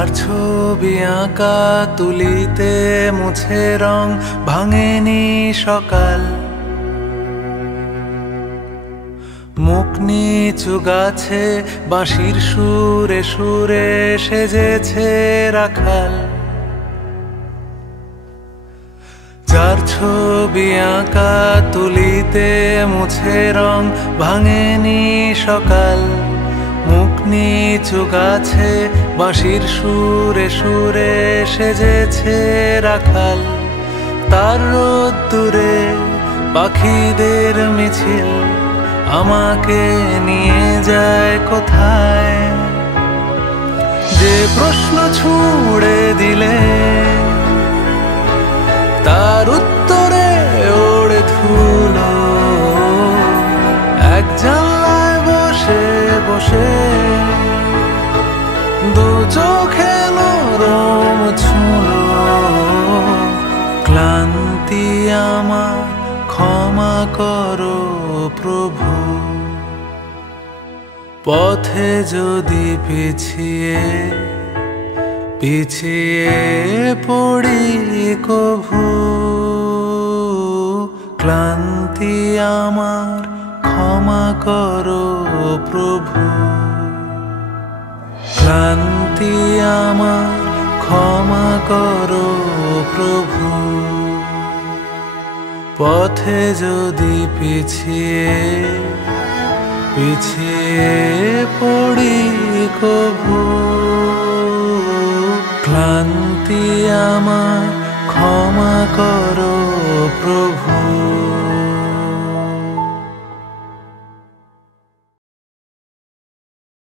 যার ছবি আঁকা তুলিতে মুছে রং ভাঙেনি সকাল, মুখ নিচু গাছে বাঁশির সুরে সুরে সেজেছে রাখাল। যার ছবি আঁকা তুলিতে মুছে রং ভাঙেনি সকাল, মুখ নিচু গাছে বাঁশির সুরে সুরে সেজেছে রাখাল। তার রোদ্দুরে পাখিদের মিছিল আমাকে নিয়ে যায় কোথায়, যে প্রশ্ন ছুড়ে দিলে তার উত্তরে ওড়ে ধুলো। এক জানলায় বসে বসে দু চোখে নরম ছুঁলো। ক্লান্তি আমার ক্ষমা করো প্রভু, পথে যদি পিছিয়ে পিছিয়ে পড়ি কভু। ক্লান্তি আমার ক্ষমা করো প্রভু, ক্লান্তি আমার ক্ষমা করো প্রভু। পথে যদি পিছিয়ে পিছিয়ে পড়ি কভু। ক্লান্তি আমার ক্ষমা করো প্রভু।